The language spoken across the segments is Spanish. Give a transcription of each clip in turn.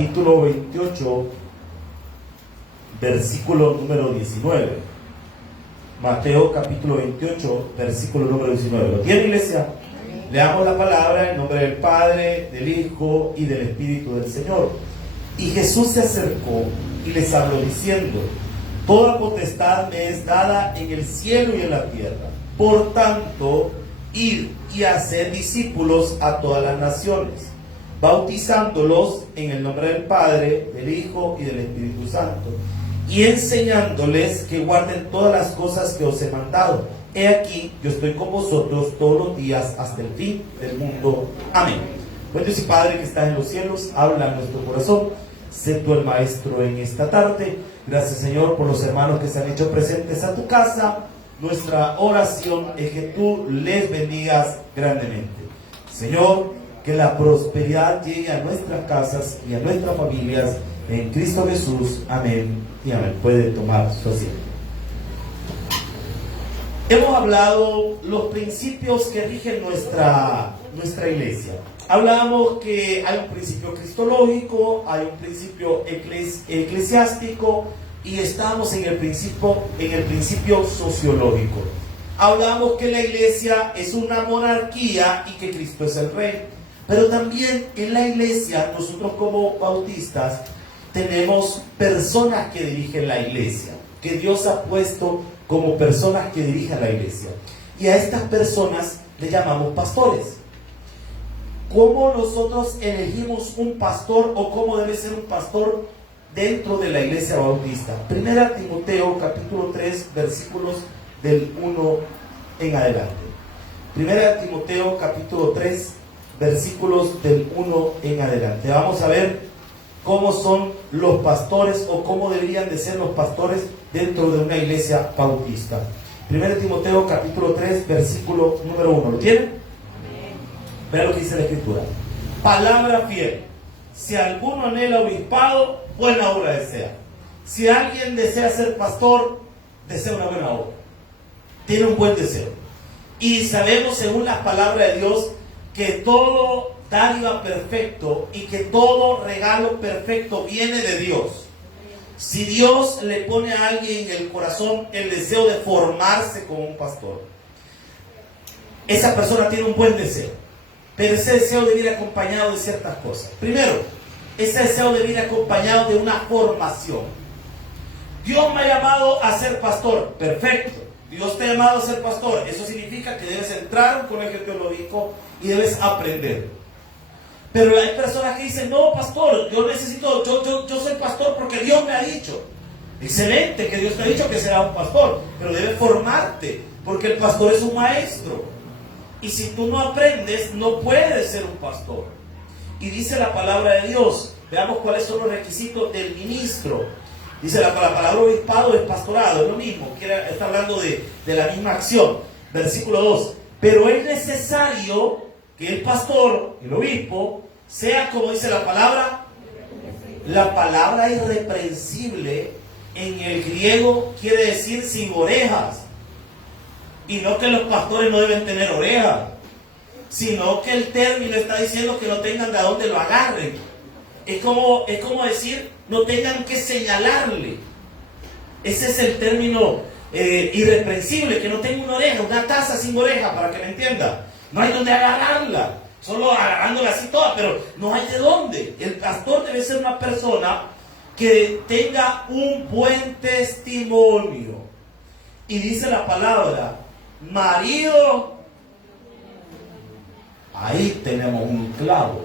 capítulo 28, versículo número 19. Mateo capítulo 28, versículo número 19. ¿Lo tiene, iglesia? Leamos la palabra en nombre del Padre, del Hijo y del Espíritu del Señor. Y Jesús se acercó y les habló diciendo: toda potestad me es dada en el cielo y en la tierra. Por tanto, id y haced discípulos a todas las naciones, bautizándolos en el nombre del Padre, del Hijo y del Espíritu Santo, y enseñándoles que guarden todas las cosas que os he mandado. He aquí, yo estoy con vosotros todos los días hasta el fin del mundo. Amén. Buen Dios y Padre que estás en los cielos, habla en nuestro corazón. Sé tú el maestro en esta tarde. Gracias, Señor, por los hermanos que se han hecho presentes a tu casa. Nuestra oración es que tú les bendigas grandemente. Señor, que la prosperidad llegue a nuestras casas y a nuestras familias en Cristo Jesús. Amén y amén. Puede tomar su asiento. Hemos hablado los principios que rigen nuestra iglesia. Hablamos que hay un principio cristológico, hay un principio eclesiástico y estamos en el principio sociológico. Hablamos que la iglesia es una monarquía y que Cristo es el rey. Pero también en la iglesia, nosotros como bautistas, tenemos personas que dirigen la iglesia, que Dios ha puesto como personas que dirigen la iglesia. Y a estas personas le llamamos pastores. ¿Cómo nosotros elegimos un pastor o cómo debe ser un pastor dentro de la iglesia bautista? Primera Timoteo capítulo 3 versículos del 1 en adelante. Primera Timoteo capítulo 3 versículos del 1 en adelante. Vamos a ver cómo son los pastores o cómo deberían de ser los pastores dentro de una iglesia bautista. Primera Timoteo capítulo 3 versículo número 1. ¿Lo tienen? Vean lo que dice la Escritura. Palabra fiel. Si alguno anhela obispado, buena obra desea. Si alguien desea ser pastor, desea una buena obra. Tiene un buen deseo. Y sabemos, según la palabra de Dios, que todo dádiva perfecto y que todo regalo perfecto viene de Dios. Si Dios le pone a alguien en el corazón el deseo de formarse como un pastor, esa persona tiene un buen deseo. Pero ese deseo debe ir acompañado de ciertas cosas. Primero, ese deseo debe ir acompañado de una formación. Dios me ha llamado a ser pastor. Perfecto. Dios te ha llamado a ser pastor. Eso significa que debes entrar a un colegio teológico y debes aprender. Pero hay personas que dicen: no, pastor, yo soy pastor porque Dios me ha dicho. Excelente que Dios te ha dicho que serás un pastor, pero debes formarte, porque el pastor es un maestro. Y si tú no aprendes, no puedes ser un pastor. Y dice la palabra de Dios, veamos cuáles son los requisitos del ministro. Dice la palabra obispado es pastorado, es lo mismo, está hablando de la misma acción. Versículo 2. Pero es necesario que el pastor, el obispo, sea, como dice la palabra irreprensible en el griego quiere decir sin orejas. Y no que los pastores no deben tener orejas, sino que el término está diciendo que no tengan de a dónde lo agarren. Es como decir, no tengan que señalarle. Ese es el término irreprensible, que no tenga una oreja, una taza sin oreja, para que me entienda. No hay donde agarrarla, solo agarrándola así toda, pero no hay de dónde. El pastor debe ser una persona que tenga un buen testimonio. Y dice la palabra, marido, ahí tenemos un clavo.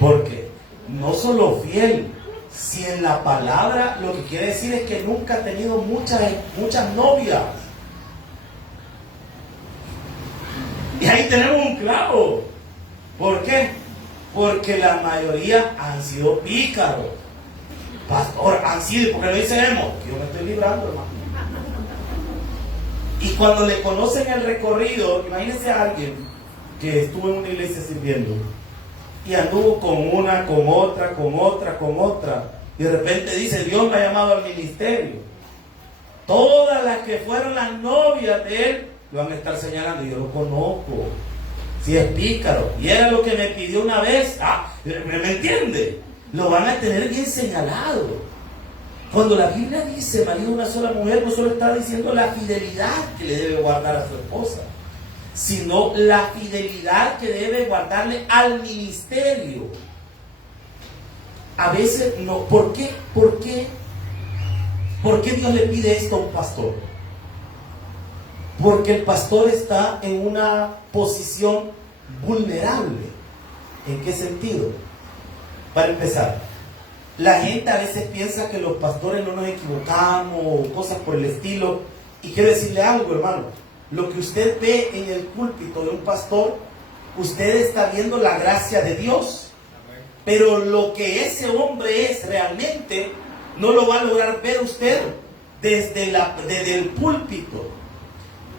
Porque no solo fiel, si en la palabra lo que quiere decir es que nunca ha tenido muchas novias. Y ahí tenemos un clavo. ¿Por qué? Porque la mayoría han sido pícaros. Pastor, han sido, porque lo dice Emo, que yo me estoy librando, hermano. Y cuando le conocen el recorrido, imagínense a alguien que estuvo en una iglesia sirviendo y anduvo con una, con otra, y de repente dice: Dios me ha llamado al ministerio. Todas las que fueron las novias de él lo van a estar señalando: yo lo conozco, si es pícaro, y era lo que me pidió una vez, ¿me entiende? Lo van a tener bien señalado. Cuando la Biblia dice marido de una sola mujer, no solo está diciendo la fidelidad que le debe guardar a su esposa, sino la fidelidad que debe guardarle al ministerio. A veces no. ¿Por qué? ¿Por qué Dios le pide esto a un pastor? Porque el pastor está en una posición vulnerable. ¿En qué sentido? Para empezar, la gente a veces piensa que los pastores no nos equivocamos o cosas por el estilo. Y quiero decirle algo, hermano. Lo que usted ve en el púlpito de un pastor, usted está viendo la gracia de Dios. Pero lo que ese hombre es realmente, no lo va a lograr ver usted desde el púlpito.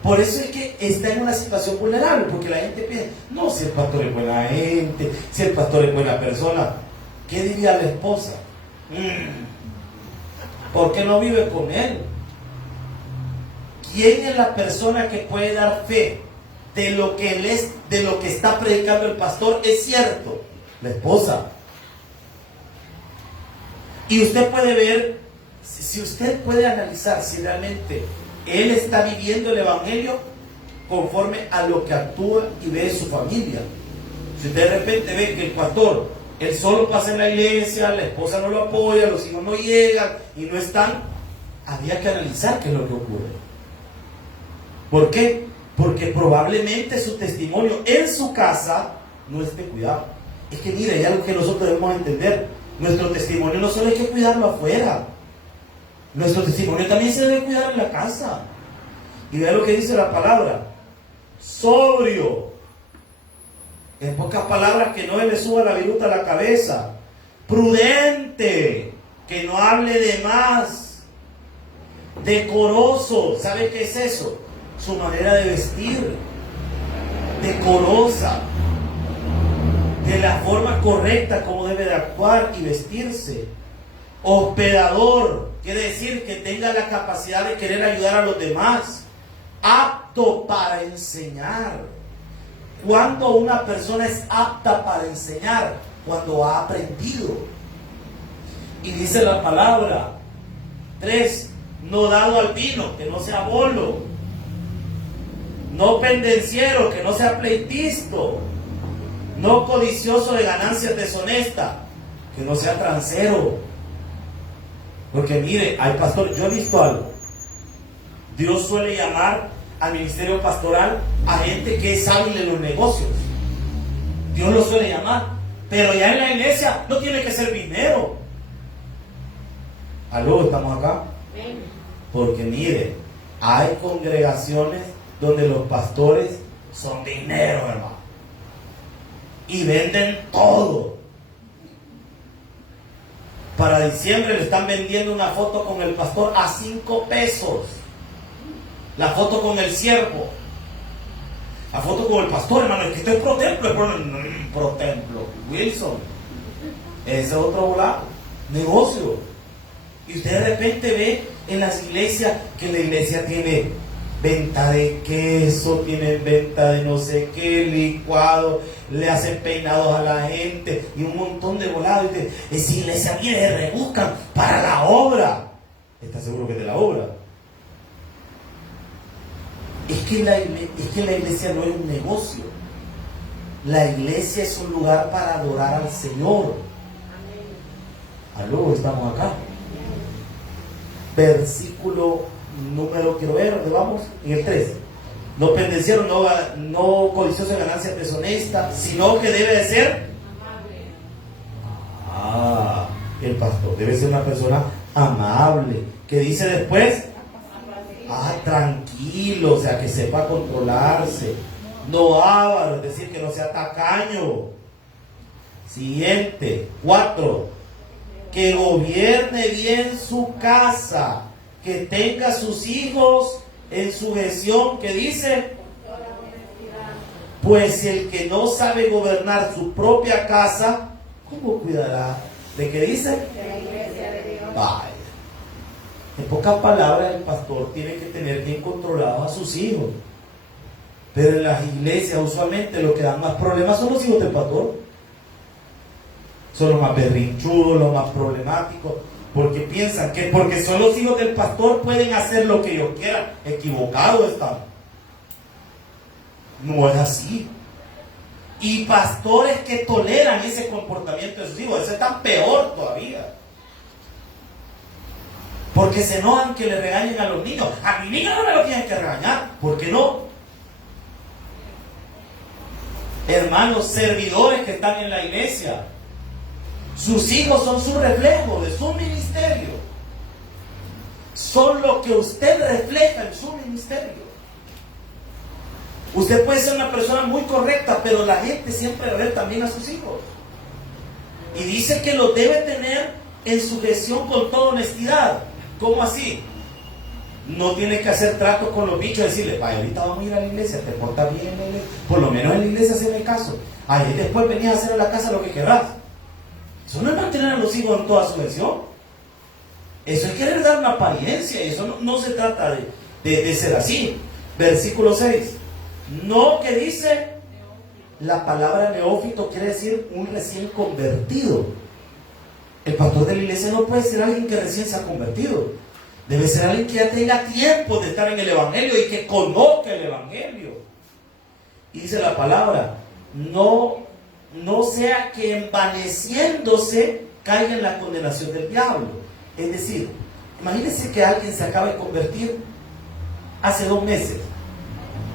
Por eso es que está en una situación vulnerable, porque la gente piensa, no, si el pastor es buena gente, si el pastor es buena persona, ¿qué diría la esposa? ¿Por qué no vive con él? ¿Quién es la persona que puede dar fe de lo que él es, de lo que está predicando el pastor? Es cierto, la esposa. Y usted puede ver, si usted puede analizar si realmente él está viviendo el evangelio conforme a lo que actúa y ve su familia. Si usted de repente ve que el pastor, él solo pasa en la iglesia, la esposa no lo apoya, los hijos no llegan y no están, habría que analizar qué es lo que ocurre. ¿Por qué? Porque probablemente su testimonio en su casa no esté cuidado. Es que mire, hay algo que nosotros debemos entender. Nuestro testimonio no solo hay que cuidarlo afuera. Nuestro testimonio también se debe cuidar en la casa. Y vea lo que dice la palabra. Sobrio. En pocas palabras, que no le suba la viruta a la cabeza. Prudente. Que no hable de más. Decoroso. ¿Sabe qué es eso? Su manera de vestir. Decorosa. De la forma correcta como debe de actuar y vestirse. Hospedador, quiere decir que tenga la capacidad de querer ayudar a los demás. Apto para enseñar. ¿Cuándo una persona es apta para enseñar? Cuando ha aprendido. Y dice la palabra 3, no dado al vino, que no sea bolo. No pendenciero, que no sea pleitisto. No codicioso de ganancias deshonestas, que no sea transero. Porque mire, al pastor, yo he visto algo. Dios suele llamar al ministerio pastoral a gente que es hábil en los negocios. Dios lo suele llamar. Pero ya en la iglesia no tiene que ser dinero. ¿Aló? ¿Estamos acá? Porque mire, hay congregaciones donde los pastores son dinero, hermano. Y venden todo. Para diciembre le están vendiendo una foto con el pastor a 5 pesos. La foto con el siervo. La foto con el pastor, hermano. Es que esto es pro templo. Pro templo. Wilson. Ese es otro volado. Negocio. Y usted de repente ve en las iglesias que la iglesia tiene venta de queso, tiene venta de no sé qué, licuado, le hacen peinados a la gente y un montón de volados. Y si iglesia viene, se rebuscan para la obra. ¿Estás seguro que es de la obra? Es que la iglesia no es un negocio. La iglesia es un lugar para adorar al Señor. Aló, estamos acá. Versículo número, quiero ver, ¿dónde vamos? En el 3. No pendenciero, no codicioso de ganancias deshonestas, sino que debe de ser amable. El pastor debe ser una persona amable. ¿Qué dice después? Tranquilo, o sea, que sepa controlarse. No avaro, es decir, que no sea tacaño. Siguiente, 4. Que gobierne bien su casa, que tenga sus hijos en sujeción, que dice, pues el que no sabe gobernar su propia casa, ¿cómo cuidará? ¿De qué dice? De la iglesia de Dios. Vaya. En pocas palabras, el pastor tiene que tener bien controlados a sus hijos. Pero en las iglesias usualmente lo que dan más problemas son los hijos del pastor. Son los más berrinchudos, los más problemáticos, porque piensan que porque son los hijos del pastor pueden hacer lo que ellos quieran. Equivocados están. No es así. Y pastores que toleran ese comportamiento de sus hijos, ese está peor todavía. Porque se enojan que le regañen a los niños. A mi niño no me lo tienen que regañar. ¿Por qué no? Hermanos, servidores que están en la iglesia, sus hijos son su reflejo de su ministerio. Son lo que usted refleja en su ministerio. Usted puede ser una persona muy correcta, pero la gente siempre ve también a sus hijos. Y dice que los debe tener en sujeción con toda honestidad. ¿Cómo así? No tiene que hacer trato con los bichos, decirle, vaya, ahorita vamos a ir a la iglesia, te portas bien en la iglesia, por lo menos en la iglesia haceme caso. Ahí después venías a hacer en la casa lo que querrás. Eso no es mantener a los hijos en toda sujeción. Eso es querer dar una apariencia, y eso no se trata de ser así. Versículo 6. No, que dice, la palabra neófito quiere decir un recién convertido. El pastor de la iglesia no puede ser alguien que recién se ha convertido. Debe ser alguien que ya tenga tiempo de estar en el evangelio y que conozca el evangelio. Y dice la palabra, no sea que envaneciéndose caiga en la condenación del diablo. Es decir, imagínense que alguien se acaba de convertir hace 2 meses.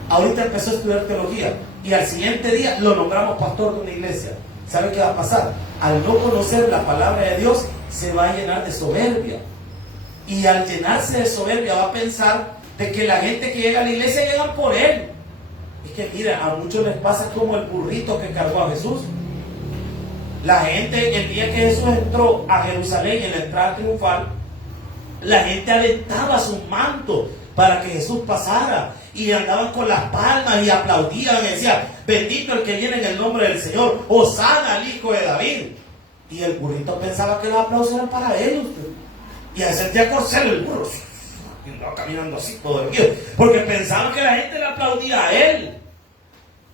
Ahorita empezó a estudiar teología y al siguiente día lo nombramos pastor de una iglesia. ¿Sabe qué va a pasar? Al no conocer la palabra de Dios, se va a llenar de soberbia. Y al llenarse de soberbia va a pensar de que la gente que llega a la iglesia llegan por él. Es que mira, a muchos les pasa como el burrito que cargó a Jesús. La gente, el día que Jesús entró a Jerusalén en la entrada triunfal, la gente alentaba su manto para que Jesús pasara. Y andaban con las palmas y aplaudían y decían, bendito el que viene en el nombre del Señor, Hosana al hijo de David. Y el burrito pensaba que los aplausos eran para él. Y se sentía corcel el burro, y andaba caminando así todo el día, porque pensaba que la gente le aplaudía a él.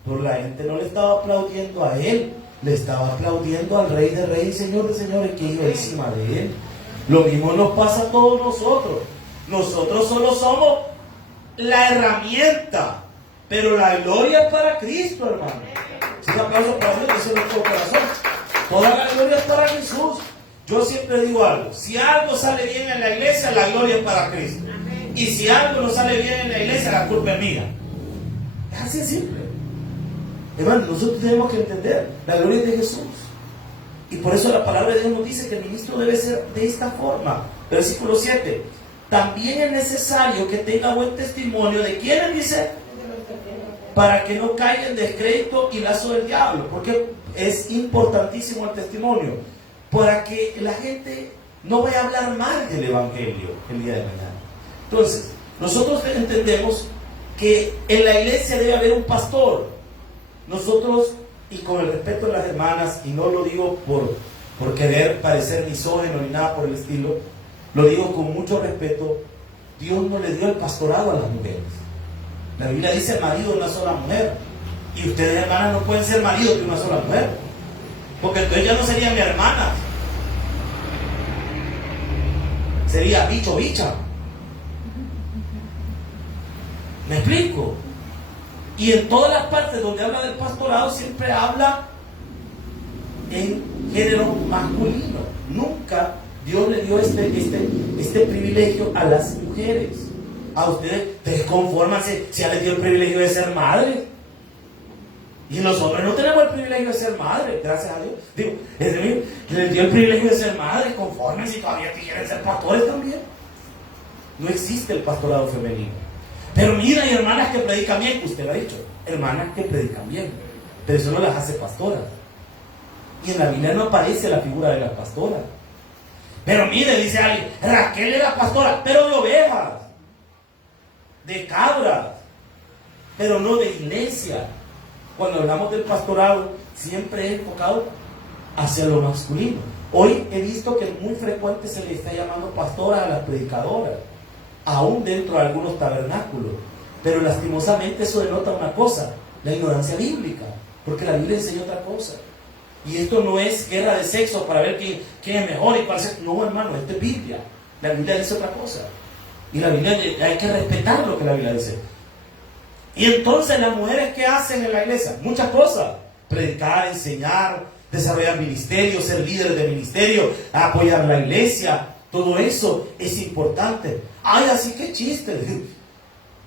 Pero la gente no le estaba aplaudiendo a él, le estaba aplaudiendo al Rey de Reyes y Señor de Señores que iba encima de él. Lo mismo nos pasa a todos nosotros. Nosotros solo somos la herramienta, pero la gloria es para Cristo, hermano. Un aplauso para Dios, que se nuestro corazón. Toda la gloria es para Jesús. Yo siempre digo algo, si algo sale bien en la iglesia, la gloria es para Cristo. Y si algo no sale bien en la iglesia, la culpa es mía. Es así de simple. Hermano, nosotros tenemos que entender, la gloria es de Jesús. Y por eso la palabra de Dios nos dice que el ministro debe ser de esta forma. Versículo 7. También es necesario que tenga buen testimonio de quiénes, dice, para que no caiga en descrédito y lazo del diablo. Porque es importantísimo el testimonio, para que la gente no vaya a hablar mal del evangelio el día de mañana. Entonces, nosotros entendemos que en la iglesia debe haber un pastor. Nosotros, y con el respeto de las hermanas, y no lo digo por querer parecer misógino ni nada por el estilo, lo digo con mucho respeto, Dios no le dio el pastorado a las mujeres. La Biblia dice marido de una sola mujer, y ustedes, hermanas, no pueden ser maridos de una sola mujer, porque entonces ya no serían mi hermana, sería bicho bicha. ¿Me explico? Y en todas las partes donde habla del pastorado siempre habla en género masculino. Nunca Dios le dio este privilegio a las mujeres. A ustedes confórmanse, si ya les dio el privilegio de ser madres. Y los hombres no tenemos el privilegio de ser madres, gracias a Dios. Digo, les dio el privilegio de ser madres, confórmense, y todavía quieren ser pastores también. No existe el pastorado femenino. Pero mira, hay hermanas que predican bien, usted lo ha dicho, hermanas que predican bien, pero eso no las hace pastoras. Y en la Biblia no aparece la figura de la pastora. Pero mire, dice alguien, Raquel era pastora, pero de ovejas, de cabras, pero no de iglesia. Cuando hablamos del pastorado, siempre es enfocado hacia lo masculino. Hoy he visto que muy frecuente se le está llamando pastora a las predicadoras, aún dentro de algunos tabernáculos. Pero lastimosamente eso denota una cosa, la ignorancia bíblica, porque la Biblia enseña otra cosa. Y esto no es guerra de sexo para ver quién es mejor y cuál es. No, hermano, esto es Biblia. La Biblia dice otra cosa. Y la Biblia, hay que respetar lo que la Biblia dice. Y entonces las mujeres, ¿qué hacen en la iglesia? Muchas cosas. Predicar, enseñar, desarrollar ministerios, ser líderes de ministerio, apoyar la iglesia. Todo eso es importante. Ay, así que chiste.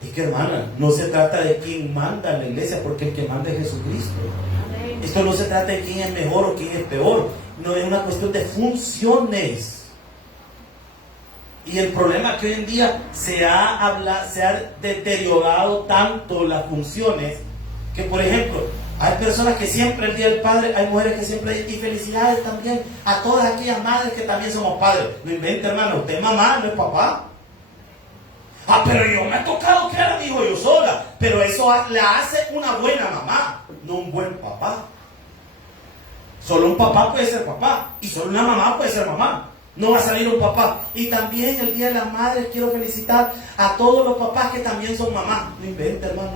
Es que, hermana, no se trata de quién manda en la iglesia, porque el que manda es Jesucristo. Esto no se trata de quién es mejor o quién es peor. No, es una cuestión de funciones. Y el problema es que hoy en día se ha deteriorado tanto las funciones que, por ejemplo, hay personas que siempre el Día del Padre, hay mujeres que siempre, y felicidades también a todas aquellas madres que también somos padres. No invente, hermano, usted es mamá, no es papá. Ah, pero yo me ha tocado criar a mi hijo yo sola. Pero eso la hace una buena mamá, no un buen papá. Solo un papá puede ser papá, y solo una mamá puede ser mamá. No va a salir un papá. Y también el Día de las Madres quiero felicitar a todos los papás que también son mamás. No invente, hermano.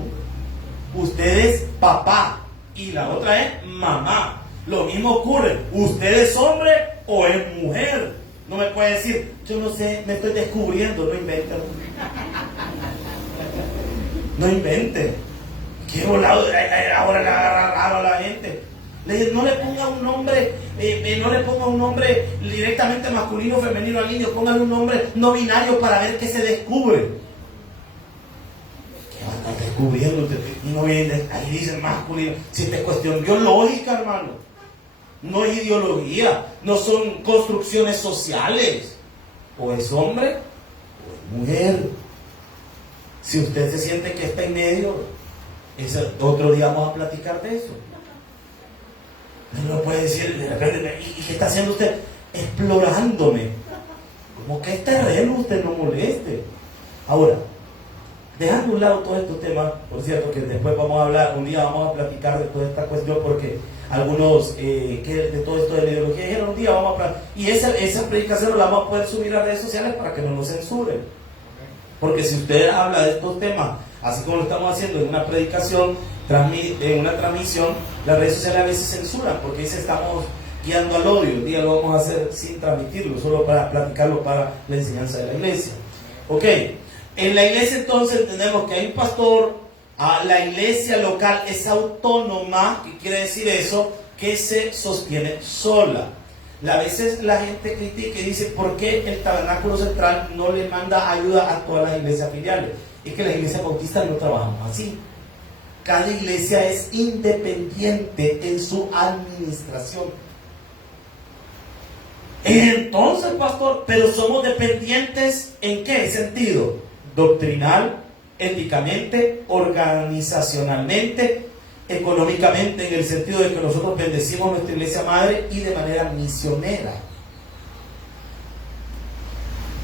Usted es papá y la otra es mamá. Lo mismo ocurre. ¿Usted es hombre o es mujer? No me puede decir, yo no sé, me estoy descubriendo. No invente. No invente. Qué volado. Ahora le agarra raro a la gente. No le ponga un nombre, no le ponga un nombre directamente masculino o femenino al niño, póngale un nombre no binario para ver qué se descubre. ¿Qué va a estar descubriendo? No viene, ahí dice masculino. Si esta es cuestión biológica, hermano, no es ideología, no son construcciones sociales. O es hombre o es mujer. Si usted se siente que está en medio, otro día vamos a platicar de eso. No puede decir de repente, ¿y qué está haciendo usted? Explorándome. Como que es terreno, usted no moleste. Ahora, dejando a un lado todos estos temas, por cierto, que después vamos a hablar, un día vamos a platicar de toda esta cuestión, porque algunos que de todo esto de la ideología dijeron un día vamos a hablar, y esa predicación la vamos a poder subir a redes sociales para que no nos censuren. Porque si usted habla de estos temas, así como lo estamos haciendo en una predicación, en una transmisión, las redes sociales a veces censuran, porque dice estamos guiando al odio. Un día lo vamos a hacer sin transmitirlo, solo para platicarlo para la enseñanza de la iglesia. Ok, en la iglesia entonces entendemos que hay un pastor, la iglesia local es autónoma. ¿Qué quiere decir eso? Que se sostiene sola. A veces la gente critica y dice, ¿por qué el tabernáculo central no le manda ayuda a todas las iglesias filiales? Es que las iglesias bautistas no trabajamos así. Cada iglesia es independiente en su administración. Entonces, pastor, pero somos dependientes ¿en qué sentido? Doctrinal, éticamente, organizacionalmente, económicamente, en el sentido de que nosotros bendecimos nuestra iglesia madre, y de manera misionera.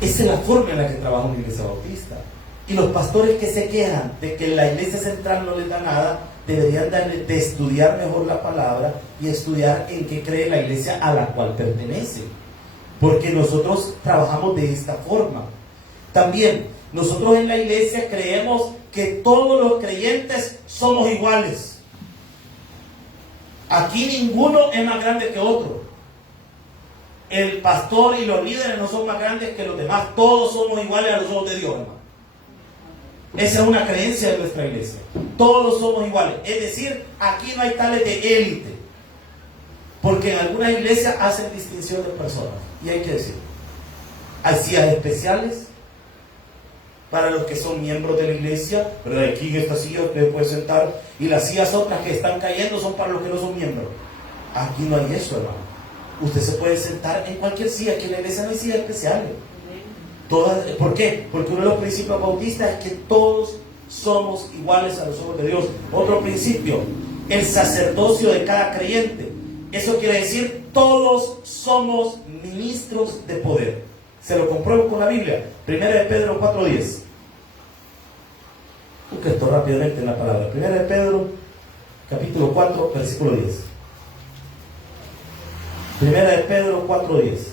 Esa es la forma en la que trabaja una iglesia bautista. Y los pastores que se quejan de que la iglesia central no les da nada, deberían de estudiar mejor la palabra y estudiar en qué cree la iglesia a la cual pertenece. Porque nosotros trabajamos de esta forma. También, nosotros en la iglesia creemos que todos los creyentes somos iguales. Aquí ninguno es más grande que otro. El pastor y los líderes no son más grandes que los demás. Todos somos iguales a los ojos de Dios, hermano. Esa es una creencia de nuestra iglesia. Todos somos iguales. Es decir, aquí no hay tales de élite. Porque en algunas iglesias hacen distinción de personas. Y hay que decir, hay sillas especiales para los que son miembros de la iglesia, pero aquí en esta silla usted puede sentar, y las sillas otras que están cayendo son para los que no son miembros. Aquí no hay eso, hermano. Usted se puede sentar en cualquier silla. Aquí en la iglesia no hay sillas especiales. ¿Por qué? Porque uno de los principios bautistas es que todos somos iguales a los ojos de Dios. Otro principio, el sacerdocio de cada creyente. Eso quiere decir, todos somos ministros de poder. Se lo compruebo con la Biblia. 1 de Pedro 4:10. Busca esto rápidamente en la palabra. 1 de Pedro, capítulo 4, versículo 10. 1 de Pedro 4:10.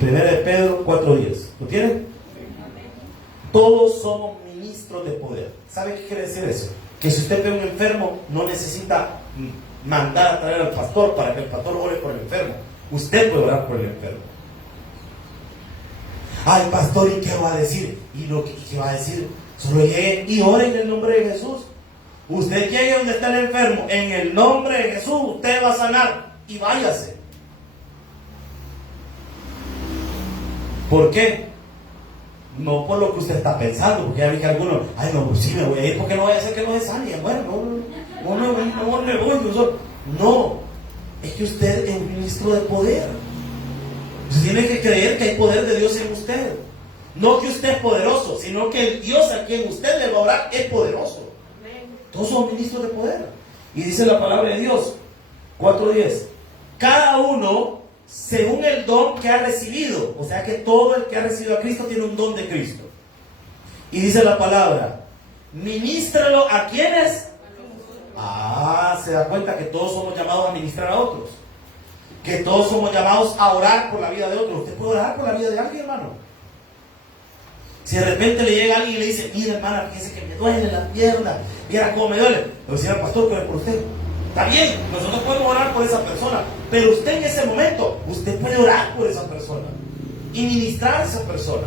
1 de Pedro 4:10. ¿Lo tienen? Todos somos ministros de poder. ¿Sabe qué quiere decir eso? Que si usted ve a un enfermo, no necesita mandar a traer al pastor para que el pastor ore por el enfermo. Usted puede orar por el enfermo. Ay, pastor, ¿y qué va a decir? ¿Y qué va a decir? Solo llegue y ore en el nombre de Jesús. Usted llegue donde está el enfermo, en el nombre de Jesús, usted va a sanar y váyase. ¿Por qué? No por lo que usted está pensando, porque ya vi que algunos, ay, no, pues sí me voy a ir porque no vaya a ser que no desanie. Bueno, no me voy. No, es que usted es un ministro de poder. Usted tiene que creer que hay poder de Dios en usted. No que usted es poderoso, sino que el Dios a quien usted le va a orar es poderoso. Todos son ministros de poder. Y dice la palabra de Dios, 4:10. Cada uno según el don que ha recibido. O sea que todo el que ha recibido a Cristo tiene un don de Cristo. Y dice la palabra, ministralo a quienes. Se da cuenta que todos somos llamados a ministrar a otros. Que todos somos llamados a orar por la vida de otros. Usted puede orar por la vida de alguien, hermano. Si de repente le llega alguien y le dice, mira, hermana, fíjese que me duele la pierna, mira cómo me duele. Le decía al pastor que ore por usted. Está bien, nosotros podemos orar por esa persona, pero usted en ese momento, usted puede orar por esa persona y ministrar a esa persona.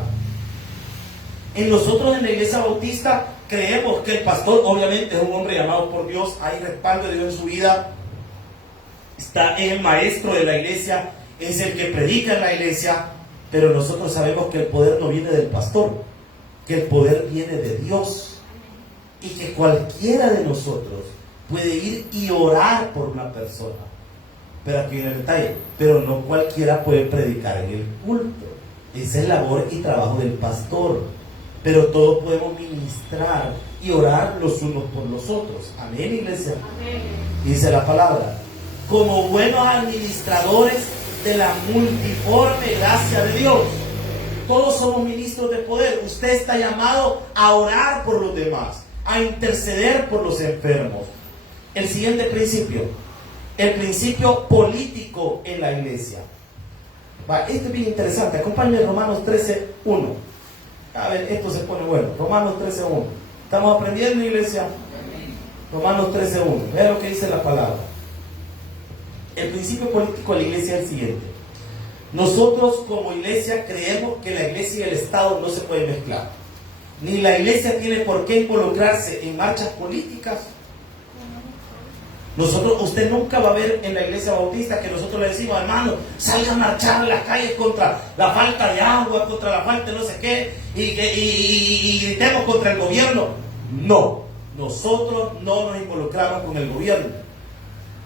Nosotros en la iglesia bautista creemos que el pastor obviamente es un hombre llamado por Dios, hay respaldo de Dios en su vida, es el maestro de la iglesia, es el que predica en la iglesia, pero nosotros sabemos que el poder no viene del pastor, que el poder viene de Dios y que cualquiera de nosotros puede ir y orar por una persona. Pero aquí viene el detalle, pero no cualquiera puede predicar en el culto. Esa es labor y trabajo del pastor. Pero todos podemos ministrar y orar los unos por los otros. Amén, iglesia. Amén. Dice la palabra, como buenos administradores de la multiforme gracia de Dios. Todos somos ministros de poder. Usted está llamado a orar por los demás, a interceder por los enfermos. El siguiente principio, el principio político en la iglesia. Esto es bien interesante. Acompáñenme en Romanos 13:1. A ver, esto se pone bueno. Romanos 13:1. ¿Estamos aprendiendo, iglesia? Romanos 13:1. Vean lo que dice la palabra. El principio político de la iglesia es el siguiente. Nosotros como iglesia creemos que la iglesia y el Estado no se pueden mezclar. Ni la iglesia tiene por qué involucrarse en marchas políticas. Usted nunca va a ver en la iglesia bautista que nosotros le decimos, hermano, salga a marchar en las calles contra la falta de agua, contra la falta de no sé qué, y gritemos contra el gobierno. No, nosotros no nos involucramos con el gobierno.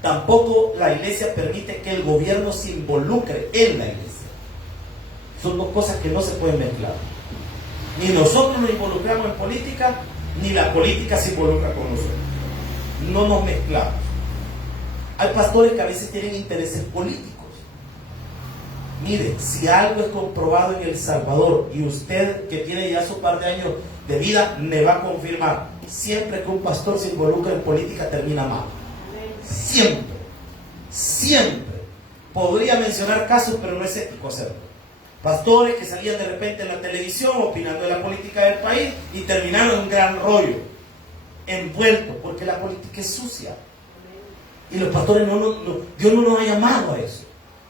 Tampoco la iglesia permite que el gobierno se involucre en la iglesia. Son dos cosas que no se pueden mezclar. Ni nosotros nos involucramos en política, ni la política se involucra con nosotros. No nos mezclamos. Hay pastores que a veces tienen intereses políticos. Mire, si algo es comprobado en El Salvador, y usted que tiene ya su par de años de vida me va a confirmar, siempre que un pastor se involucra en política termina mal. Siempre. Podría mencionar casos, pero no es ético hacerlo. Pastores que salían de repente en la televisión opinando de la política del país y terminaron en un gran rollo, envueltos, porque la política es sucia. Y los pastores, Dios no nos ha llamado a eso.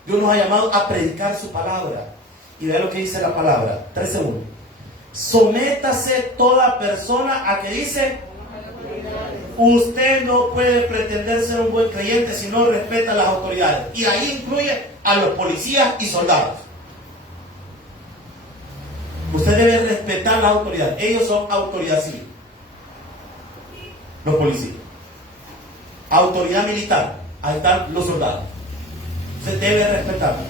Dios nos ha llamado a predicar su palabra. Y vea lo que dice la palabra, 13:1. Sométase toda persona a que dice, usted no puede pretender ser un buen creyente si no respeta las autoridades. Y ahí incluye a los policías y soldados. Usted debe respetar las autoridades. Ellos son autoridad civil. Los policías. Autoridad militar. Ahí están los soldados. Usted debe respetarlas.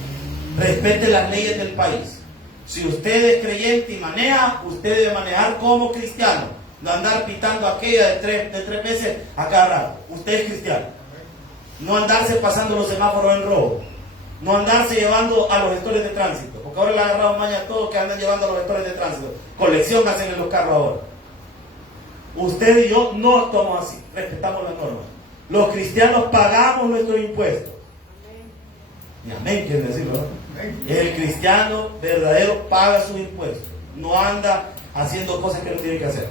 Respete las leyes del país. Si usted es creyente y maneja, usted debe manejar como cristiano. No andar pitando aquella de tres veces a cada rato. Usted es cristiano. No andarse pasando los semáforos en rojo. No andarse llevando a los gestores de tránsito. Porque ahora le ha agarrado maña a todos que andan llevando a los gestores de tránsito. Colección hacen en los carros ahora. Usted y yo no estamos así. Respetamos las normas. Los cristianos pagamos nuestros impuestos. Y amén quiere decirlo, ¿no? El cristiano verdadero paga sus impuestos. No anda haciendo cosas que no tienen que hacer.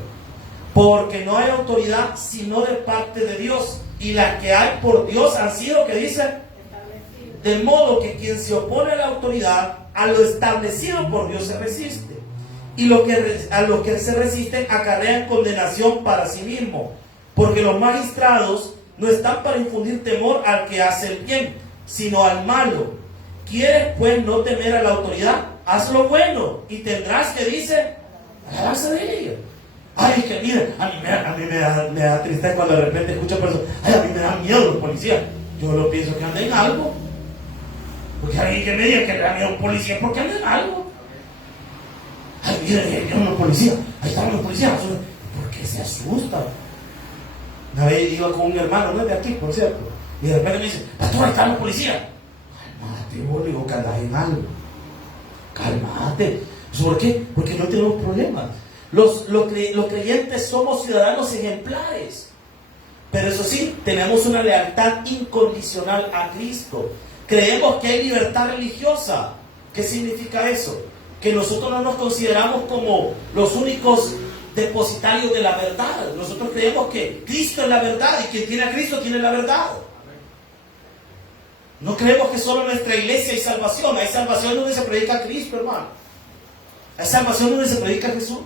Porque no hay autoridad sino de parte de Dios. Y las que hay por Dios han sido, que dicen, de modo que quien se opone a la autoridad, a lo establecido por Dios se resiste. Y a lo que se resisten acarrean condenación para sí mismo. Porque los magistrados no están para infundir temor al que hace el bien, sino al malo. ¿Quieres pues no temer a la autoridad? Haz lo bueno y tendrás, que dice, alabanza de ella. Ay, que mira, a mí me da tristeza cuando de repente escucho personas, ay, a mí me dan miedo los policías. Yo lo pienso que andan en algo. Porque alguien que me diga que le da miedo a un policía, porque andan en algo. Ay, mira, hay unos policías, ahí están los policías. ¿Por qué se asustan? Una vez iba con un hermano, no es de aquí, por cierto, y de repente me dice, pastor, ahí están los policías. Cálmate, vos, digo, que andas en algo. Cálmate. ¿Por qué? Porque no tenemos problemas. Los creyentes somos ciudadanos ejemplares. Pero eso sí, tenemos una lealtad incondicional a Cristo. Creemos que hay libertad religiosa. ¿Qué significa eso? Que nosotros no nos consideramos como los únicos depositarios de la verdad. Nosotros creemos que Cristo es la verdad y quien tiene a Cristo tiene la verdad. No creemos que solo en nuestra iglesia hay salvación. Hay salvación donde se predica a Cristo, hermano. Hay salvación donde se predica a Jesús.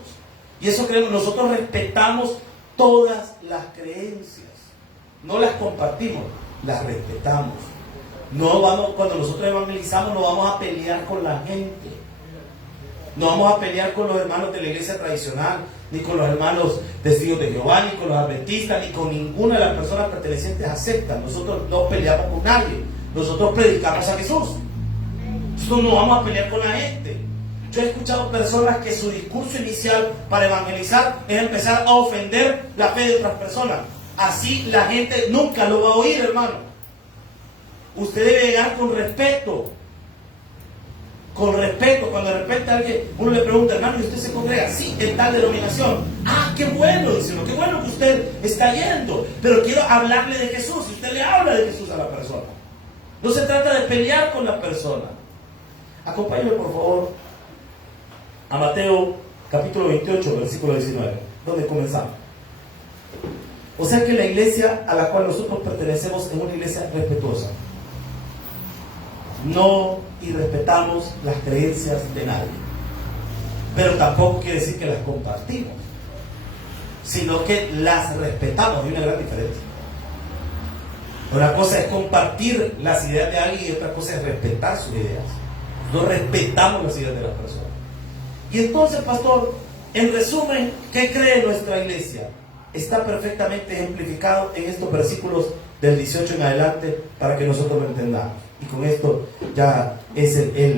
Y eso creemos. Nosotros respetamos todas las creencias. No las compartimos, las respetamos. Cuando nosotros evangelizamos, no vamos a pelear con la gente. No vamos a pelear con los hermanos de la iglesia tradicional, ni con los hermanos testigos de Jehová, ni con los adventistas, ni con ninguna de las personas pertenecientes a sectas. Nosotros no peleamos con nadie. Nosotros predicamos a Jesús. Nosotros no vamos a pelear con la gente. Yo he escuchado personas que su discurso inicial para evangelizar es empezar a ofender la fe de otras personas. Así la gente nunca lo va a oír, hermano. Usted debe llegar con respeto. Con respeto. Cuando de repente uno le pregunta, hermano, ¿y usted se congrega? Sí, en tal denominación. Ah, qué bueno, dice uno, qué bueno que usted está yendo. Pero quiero hablarle de Jesús. Y usted le habla de Jesús a la persona. No se trata de pelear con la persona. Acompáñame, por favor, a Mateo capítulo 28, versículo 19, donde comenzamos. O sea que la iglesia a la cual nosotros pertenecemos es una iglesia respetuosa. No irrespetamos las creencias de nadie, pero tampoco quiere decir que las compartimos, sino que las respetamos. Hay una gran diferencia. Una cosa es compartir las ideas de alguien y otra cosa es respetar sus ideas. No respetamos las ideas de las personas. Y entonces, pastor, en resumen, ¿qué cree nuestra iglesia? Está perfectamente ejemplificado en estos versículos del 18 en adelante para que nosotros lo entendamos. Y con esto ya es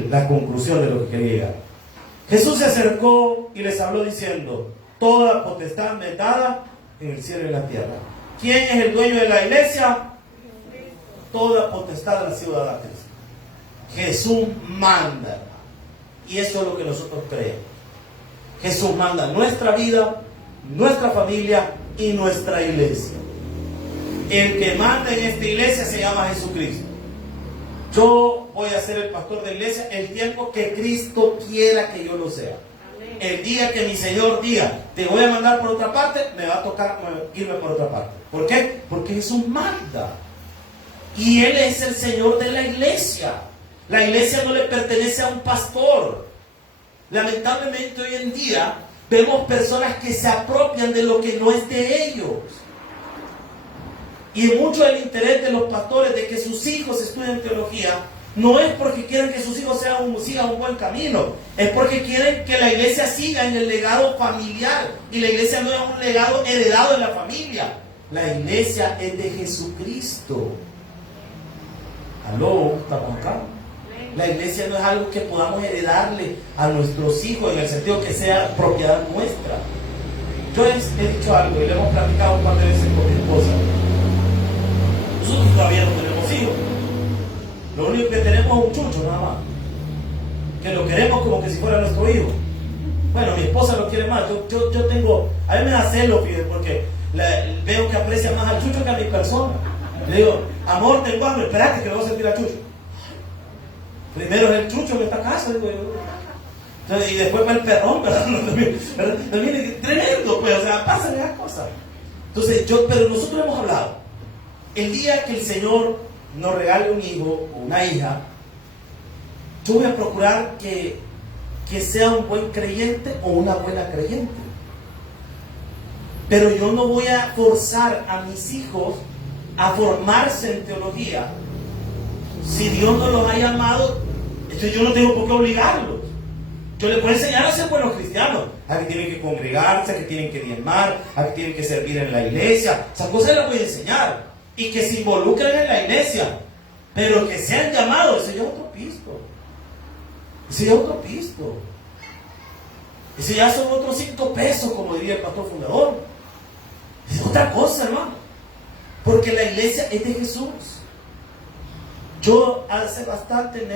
la conclusión de lo que quería llegar. Jesús se acercó y les habló diciendo: toda potestad me es dada en el cielo y en la tierra. ¿Quién es el dueño de la iglesia? Toda potestad ha sido dada a Cristo. Jesús manda, hermano. Y eso es lo que nosotros creemos. Jesús manda nuestra vida, nuestra familia y nuestra iglesia. El que manda en esta iglesia se llama Jesucristo. Yo voy a ser el pastor de la iglesia el tiempo que Cristo quiera que yo lo sea. El día que mi Señor diga, te voy a mandar por otra parte, me va a tocar irme por otra parte. ¿Por qué? Porque Jesús manda. Y Él es el Señor de la iglesia. La iglesia no le pertenece a un pastor. Lamentablemente hoy en día vemos personas que se apropian de lo que no es de ellos. Y mucho del interés de los pastores de que sus hijos estudien teología no es porque quieren que sus hijos sigan un buen camino, es porque quieren que la iglesia siga en el legado familiar. Y la iglesia no es un legado heredado en la familia. La iglesia es de Jesucristo. ¿Aló? ¿Estamos acá? La iglesia no es algo que podamos heredarle a nuestros hijos en el sentido que sea propiedad nuestra. Yo he dicho algo y lo hemos platicado un par de veces con mi esposa. Nosotros todavía no tenemos hijos. Lo único que tenemos es un chucho nada más, que lo queremos como que si fuera nuestro hijo. Bueno, mi esposa lo quiere más. Yo tengo, a mí me da celo, fíjate, porque veo que aprecia más al chucho que a mi persona. Le digo, amor, tengo hambre, espérate que le voy a sentir al chucho. Primero es el chucho en esta casa, digo yo. Entonces, y después va el perrón, ¿verdad? También, tremendo, pues, o sea, pasan esas cosas. Entonces, pero nosotros hemos hablado, el día que el Señor nos regale un hijo o una hija, yo voy a procurar que sea un buen creyente o una buena creyente. Pero yo no voy a forzar a mis hijos a formarse en teología. Si Dios no los ha llamado, entonces yo no tengo por qué obligarlos. Yo les puedo enseñar a ser buenos cristianos, a que tienen que congregarse, a que tienen que diezmar, a que tienen que servir en la iglesia. Esas cosas las voy a enseñar. Y que se involucren en la iglesia. Pero que sean llamados, ese ya es otro pisto. Ese ya es otro pisto. Ese ya son otros 5 pesos, como diría el pastor fundador. Es otra cosa, hermano. Porque la iglesia es de Jesús. Yo hace bastante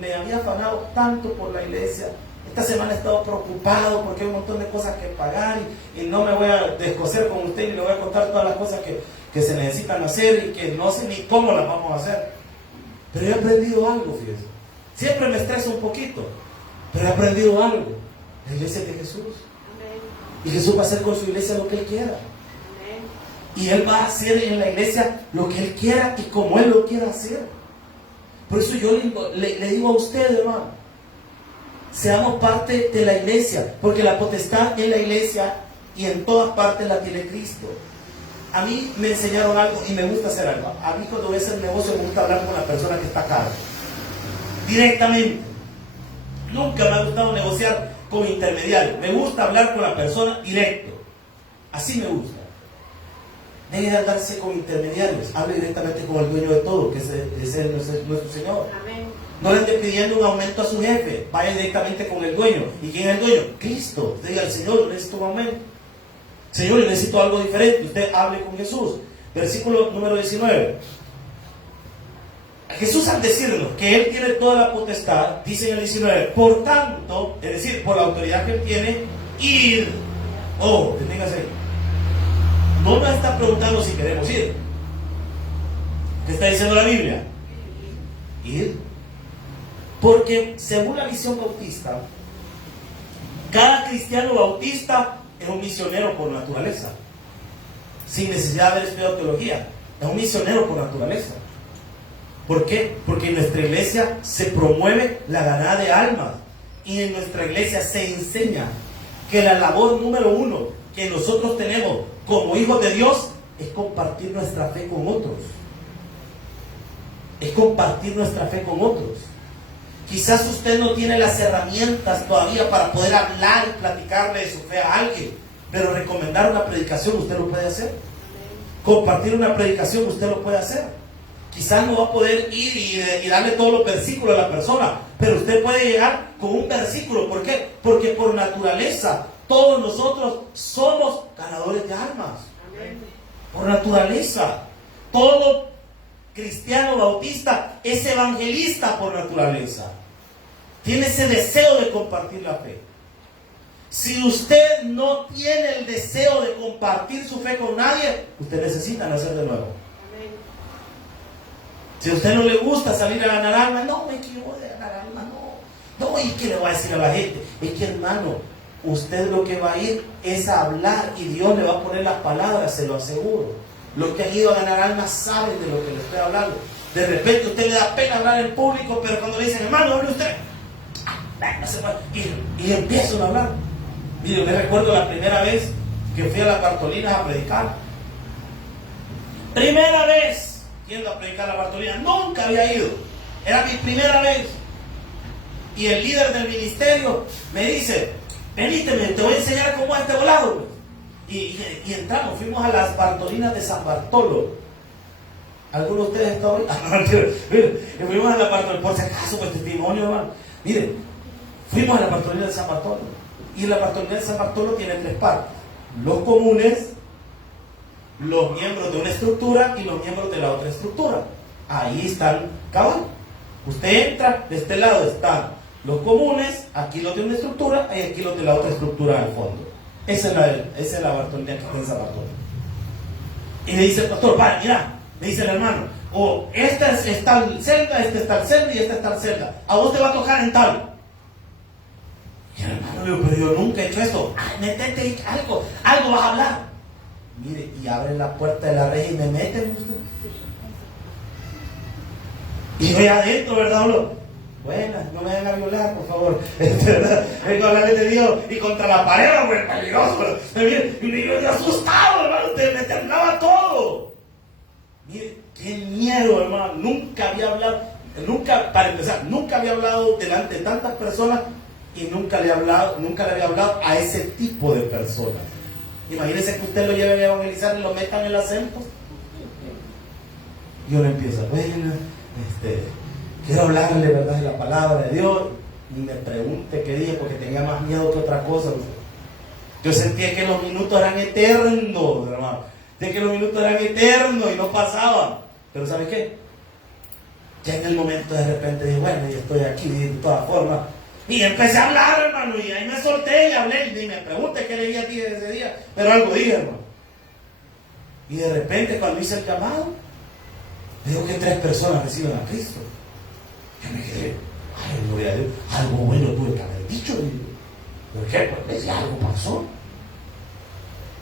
me había afanado tanto por la iglesia. Esta semana he estado preocupado porque hay un montón de cosas que pagar y no me voy a descoser con usted y le voy a contar todas las cosas que se necesitan hacer y que no sé ni cómo las vamos a hacer. Pero he aprendido algo, fíjese. Siempre me estreso un poquito, pero he aprendido algo. La iglesia es de Jesús. Amén. Y Jesús va a hacer con su iglesia lo que Él quiera. Amén. Y Él va a hacer en la iglesia lo que Él quiera y como Él lo quiera hacer. Por eso yo le digo a usted, hermano, seamos parte de la iglesia, porque la potestad en la iglesia y en todas partes la tiene Cristo. A mí me enseñaron algo y me gusta hacer algo. A mí cuando voy a hacer negocio me gusta hablar con la persona que está acá directamente. Nunca me ha gustado negociar con intermediarios. Me gusta hablar con la persona directo. Así me gusta. Deje de andarse con intermediarios. Hable directamente con el dueño de todo, que es nuestro Señor. Amén. No le ande pidiendo un aumento a su jefe. Vaya directamente con el dueño. ¿Y quién es el dueño? Cristo. Usted diga al Señor, yo necesito un aumento. Señor, yo necesito algo diferente. Usted hable con Jesús. Versículo número 19. Jesús, al decirnos que Él tiene toda la potestad, dice en el 19, por tanto, es decir, por la autoridad que Él tiene, ir. Oh, deténgase ahí. No nos está preguntando si queremos ir. ¿Qué está diciendo la Biblia? Ir. Porque según la visión bautista, cada cristiano bautista es un misionero por naturaleza, sin necesidad de haber estudiado teología. Es un misionero por naturaleza. ¿Por qué? Porque en nuestra iglesia se promueve la ganada de almas y en nuestra iglesia se enseña que la labor número 1 que nosotros tenemos como hijos de Dios es compartir nuestra fe con otros. Es compartir nuestra fe con otros. Quizás usted no tiene las herramientas todavía para poder hablar y platicarle de su fe a alguien, pero recomendar una predicación usted lo puede hacer. Compartir una predicación usted lo puede hacer. Quizás no va a poder ir y darle todos los versículos a la persona, pero usted puede llegar con un versículo. ¿Por qué? Porque por naturaleza todos nosotros somos ganadores de almas. Amén. Por naturaleza. Todo cristiano bautista es evangelista por naturaleza. Tiene ese deseo de compartir la fe. Si usted no tiene el deseo de compartir su fe con nadie, usted necesita nacer de nuevo. Amén. Si a usted no le gusta salir a ganar alma, no, es que yo voy a ganar alma, no, ¿y qué le va a decir a la gente? Es que, hermano, usted lo que va a ir es a hablar y Dios le va a poner las palabras, se lo aseguro. Los que han ido a ganar almas saben de lo que le estoy hablando. De repente a usted le da pena hablar en público, pero cuando le dicen, hermano, hable usted, no se puede. Y empiezan a hablar. Mire, me recuerdo la primera vez que fui a las Bartolinas a predicar. Primera vez yendo a predicar a las Bartolinas. Nunca había ido. Era mi primera vez. Y el líder del ministerio me dice, venite, te voy a enseñar cómo es este volado. Y entramos, fuimos a las Bartolinas de San Bartolo. ¿Alguno de ustedes está hoy? Fuimos a la Bartolina, por si acaso, pues testimonio, hermano. Miren, fuimos a la Bartolina de San Bartolo. Y la Bartolina de San Bartolo tiene 3 partes: los comunes, los miembros de una estructura y los miembros de la otra estructura. Ahí están cabal. Usted entra, de este lado están los comunes, aquí los de una estructura y aquí los de la otra estructura al fondo. Esa es la Bartolina que está en San Bartolo. Y le dice el pastor, vale, mira, le dice el hermano, esta es tal celda, esta es tal celda y esta es tal celda. A vos te va a tocar en tal. pero yo nunca he hecho esto. Métete algo vas a hablar. Mire, y abren la puerta de la reja y me meten usted. Y yo adentro, ¿verdad? Hablo, buenas, no me vayan a violar, por favor. Vengo a hablarle de Dios y contra la pared, güey, peligroso. Y yo asustado, hermano, me temblaba todo. Mire, qué miedo, hermano. Nunca había hablado, para empezar, nunca había hablado delante de tantas personas y nunca le había hablado a ese tipo de personas. Imagínense que usted lo lleve a evangelizar y lo metan en el acento. Y uno empieza, bueno, quiero hablarle, ¿verdad?, de la palabra de Dios. Ni me pregunte qué dije, porque tenía más miedo que otra cosa. Yo sentía que los minutos eran eternos, hermano. De que los minutos eran eternos y no pasaban. Pero ¿sabe qué? Ya en el momento de repente dije, bueno, yo estoy aquí de todas formas. Y empecé a hablar, hermano, y ahí me solté y hablé. Y me pregunté qué leía aquí ese día, pero algo dije, hermano. Y de repente, cuando hice el llamado, veo que 3 personas reciben a Cristo. Yo me quedé, ay, gloria a Dios, algo bueno tuve que haber dicho. ¿Por qué? Pues algo pasó.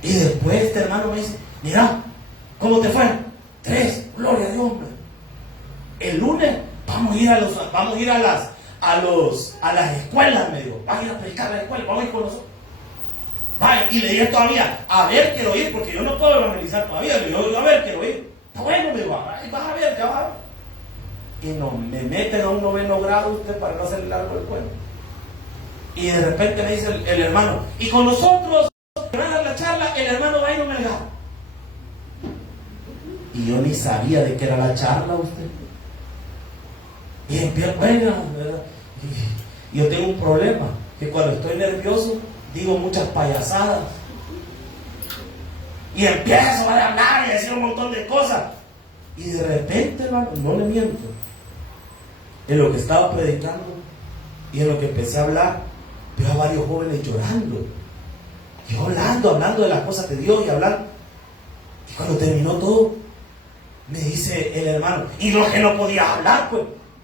Y después este hermano me dice, mira, ¿cómo te fue? 3, gloria a Dios, hombre. El lunes vamos a ir a las escuelas, me dijo. Vamos a ir a predicar a las escuelas, vamos a ir con nosotros. Vaya, y le dije todavía, a ver, quiero ir, porque yo no puedo evangelizar todavía. Le digo, a ver, quiero ir. Está bueno, me dijo, vas a ver, ya vas a ver. Y no, me meten a un 9º grado usted para no hacer largo el cuento. Y de repente me dice el hermano, y con nosotros, que van a dar la charla, el hermano va a ir a un Melgar. Y yo ni sabía de qué era la charla usted. Y empiezo, bueno, ¿verdad? Y yo tengo un problema, que cuando estoy nervioso, digo muchas payasadas. Y empiezo a hablar y a decir un montón de cosas. Y de repente, hermano, no le miento, en lo que estaba predicando y en lo que empecé a hablar, veo a varios jóvenes llorando. Yo hablando de las cosas de Dios y hablando. Y cuando terminó todo, me dice el hermano, y no, que no podía hablar, pues.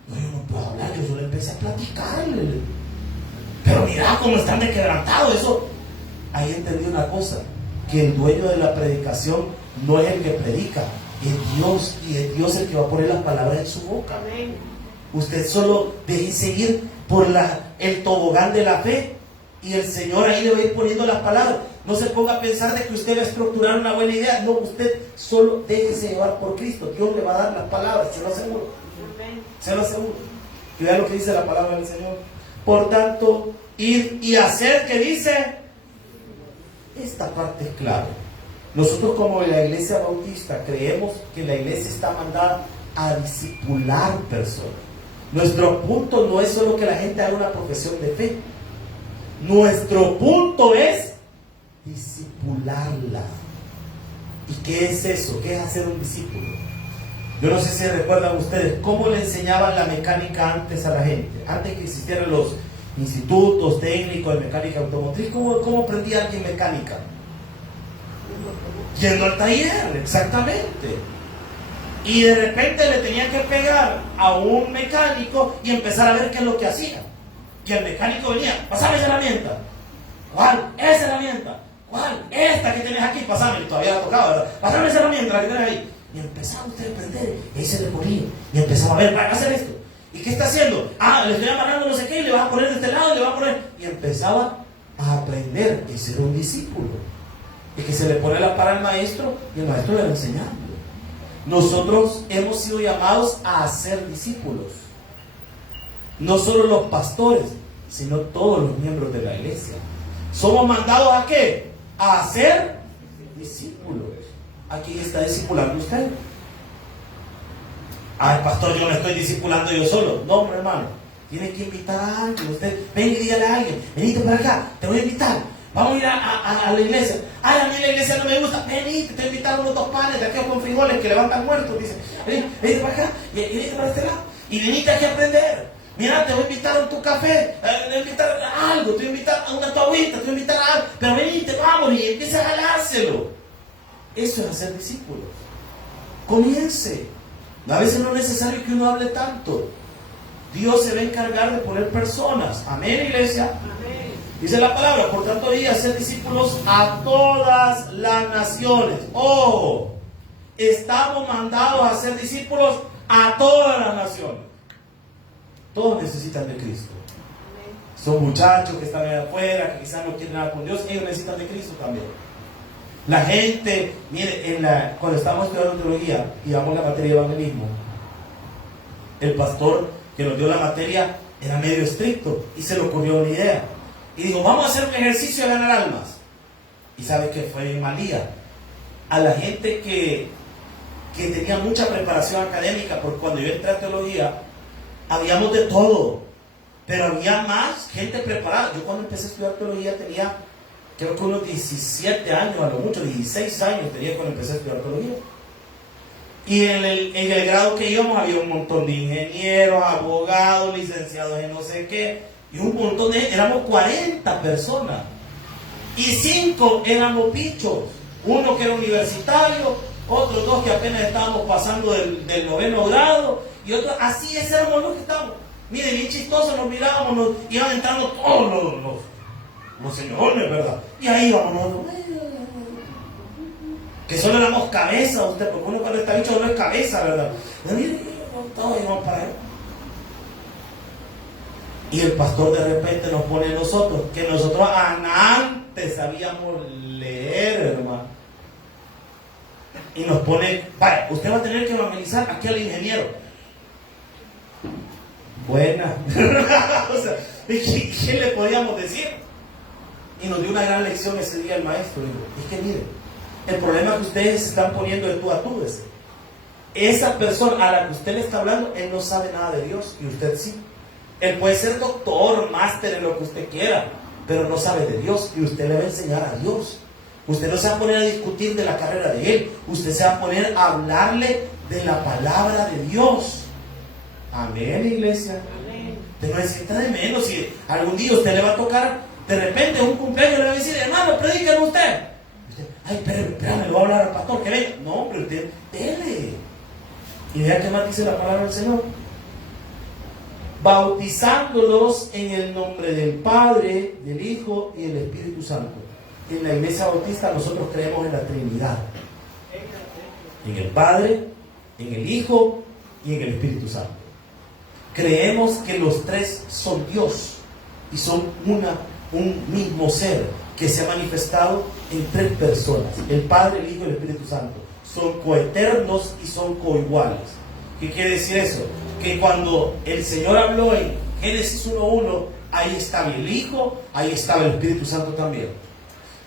No, yo no puedo hablar, yo solo empecé a platicarle. Pero mira cómo están de quebrantados. Eso, ahí entendí una cosa, que el dueño de la predicación no es el que predica, es Dios, y es Dios el que va a poner las palabras en su boca. Amén. Usted solo deje seguir por el tobogán de la fe, y el Señor ahí le va a ir poniendo las palabras. No se ponga a pensar de que usted va a estructurar una buena idea. No, usted solo déjese llevar por Cristo. Dios le va a dar las palabras, se lo aseguro. Se lo aseguro. Y vea lo que dice la palabra del Señor. Por tanto, ir y hacer, que dice, esta parte es clave. Nosotros como la Iglesia Bautista creemos que la Iglesia está mandada a discipular personas. Nuestro punto no es solo que la gente haga una profesión de fe. Nuestro punto es discipularla. ¿Y qué es eso? ¿Qué es hacer un discípulo? Yo no sé si recuerdan ustedes cómo le enseñaban la mecánica antes a la gente. Antes que existieran los institutos técnicos de mecánica automotriz, ¿cómo aprendía alguien mecánica? Yendo al taller, exactamente. Y de repente le tenían que pegar a un mecánico y empezar a ver qué es lo que hacía. Y el mecánico venía, pasame esa herramienta. ¿Cuál? Esa herramienta. ¿Cuál? Esta que tienes aquí, pasame. Todavía la tocaba, ¿verdad? Pasame esa herramienta, la que tienes ahí. Y empezaba usted a aprender. Y ahí se le ponía. Y empezaba a ver, va a hacer esto. ¿Y qué está haciendo? Le estoy amarrando no sé qué, y le vas a poner de este lado, y le vas a poner. Y empezaba a aprender. Y ser un discípulo. Y que se le pone la para al maestro, y el maestro le va enseñando. Nosotros hemos sido llamados a ser discípulos. No solo los pastores, sino todos los miembros de la iglesia. ¿Somos mandados a qué? A ser discípulos. ¿A quién está discipulando usted? Pastor, yo me estoy discipulando yo solo. No, hombre, hermano. Tiene que invitar a alguien. Usted, ven y dígale a alguien, venite para acá, te voy a invitar. Vamos a ir a la iglesia. A mí la iglesia no me gusta. Venite, te invitaron unos 2 panes de aquellos con frijoles que levantan muertos. Dice, venite para acá y venite para este lado. Y venite aquí a aprender. Mira, te voy a invitar a tu café, te voy a invitar a algo, te voy a invitar a una tabuita, te voy a invitar a algo. Pero venite, vamos, y empieza a jalárselo. Eso es hacer discípulos. Comience. A veces no es necesario que uno hable tanto. Dios se va a encargar de poner personas. Amén, iglesia. Amén. Dice la palabra, por tanto, y hacer discípulos a todas las naciones. Oh, estamos mandados a ser discípulos a todas las naciones. Todos necesitan de Cristo. Son muchachos que están allá afuera, que quizás no quieren nada con Dios, ellos necesitan de Cristo también. La gente, mire, cuando estábamos estudiando teología y damos la materia de evangelismo, el pastor que nos dio la materia era medio estricto y se le ocurrió una idea. Y dijo, vamos a hacer un ejercicio de ganar almas. Y sabe que fue en Malía. A la gente que tenía mucha preparación académica, porque cuando yo entré a teología, habíamos de todo, pero había más gente preparada. Yo cuando empecé a estudiar teología tenía, creo que unos 17 años, a lo mucho, 16 años tenía cuando empecé a estudiar teología. Y en el grado que íbamos había un montón de ingenieros, abogados, licenciados en no sé qué, y un montón éramos 40 personas. Y 5 éramos pichos. Uno que era universitario, otros 2 que apenas estábamos pasando del 9º grado, y otros, así éramos los que estábamos. Miren, bien chistosos nos mirábamos, iban entrando todos los señores, ¿verdad? Y ahí íbamos nosotros. Que solo éramos cabeza, usted, porque uno cuando está bicho no es cabeza, ¿verdad? Todos íbamos para allá. Y el pastor de repente nos pone a nosotros, que nosotros antes sabíamos leer, hermano. Y nos pone, vaya, usted va a tener que evangelizar aquí al ingeniero. Buena. O sea, ¿qué le podíamos decir? Y nos dio una gran lección ese día el maestro. Digo, es que mire, el problema que ustedes se están poniendo de tú a tú es, esa persona a la que usted le está hablando, él no sabe nada de Dios y usted sí. Él puede ser doctor, máster en lo que usted quiera, pero no sabe de Dios y usted le va a enseñar a Dios. Usted no se va a poner a discutir de la carrera de él, usted se va a poner a hablarle de la palabra de Dios. Amén, iglesia. Amén. Usted no necesita de menos. Si algún día usted le va a tocar, de repente un cumpleaños le va a decir, hermano, predíqueme usted. Ay, espérame, le voy a hablar al pastor que venga. No, hombre, usted, dele. Y vea qué más dice la palabra del Señor. Bautizándolos en el nombre del Padre, del Hijo y del Espíritu Santo. En la iglesia bautista nosotros creemos en la Trinidad. En el Padre, en el Hijo y en el Espíritu Santo. Creemos que los tres son Dios y son un mismo ser que se ha manifestado en 3 personas. El Padre, el Hijo y el Espíritu Santo. Son coeternos y son coiguales. ¿Qué quiere decir eso? Que cuando el Señor habló en Génesis 1:1, ahí estaba el Hijo, ahí estaba el Espíritu Santo también.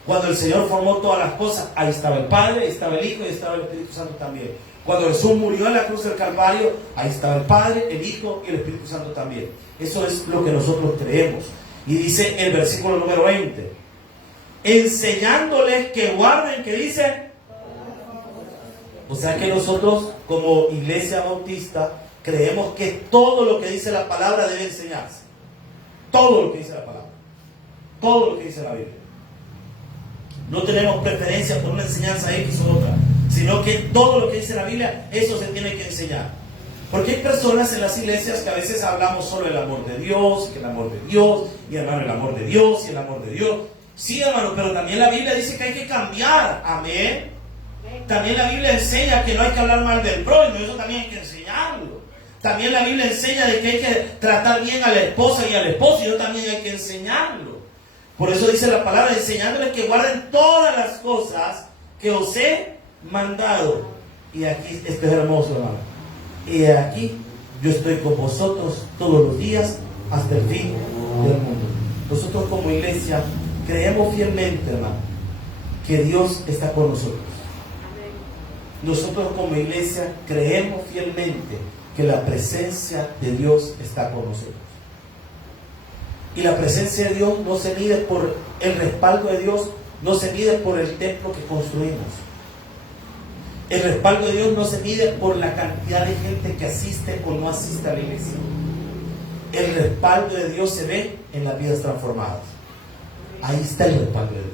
Cuando el Señor formó todas las cosas, ahí estaba el Padre, ahí estaba el Hijo y ahí estaba el Espíritu Santo también. Cuando Jesús murió en la cruz del Calvario, ahí estaba el Padre, el Hijo y el Espíritu Santo también. Eso es lo que nosotros creemos. Y dice el versículo número 20, enseñándoles que guarden, ¿qué dice? O sea que nosotros como iglesia bautista creemos que todo lo que dice la palabra debe enseñarse. Todo lo que dice la palabra. Todo lo que dice la Biblia. No tenemos preferencia por una enseñanza X o otra, sino que todo lo que dice la Biblia, eso se tiene que enseñar. Porque hay personas en las iglesias que a veces hablamos solo del amor de Dios, que el amor de Dios, y hermano, el amor de Dios, y el amor de Dios. Sí, hermano, pero también la Biblia dice que hay que cambiar. Amén. También la Biblia enseña que no hay que hablar mal del prójimo, eso también hay que enseñarlo. También la Biblia enseña de que hay que tratar bien a la esposa y al esposo, y eso también hay que enseñarlo. Por eso dice la palabra, enseñándoles que guarden todas las cosas que os he mandado. Y aquí, esto es hermoso, hermano. Y aquí yo estoy con vosotros todos los días hasta el fin del mundo. Nosotros como iglesia creemos fielmente, hermano, que Dios está con nosotros. Nosotros como iglesia creemos fielmente que la presencia de Dios está con nosotros. Y la presencia de Dios no se mide por el respaldo de Dios, no se mide por el templo que construimos. El respaldo de Dios no se mide por la cantidad de gente que asiste o no asiste a la iglesia. El respaldo de Dios se ve en las vidas transformadas. Ahí está el respaldo de Dios.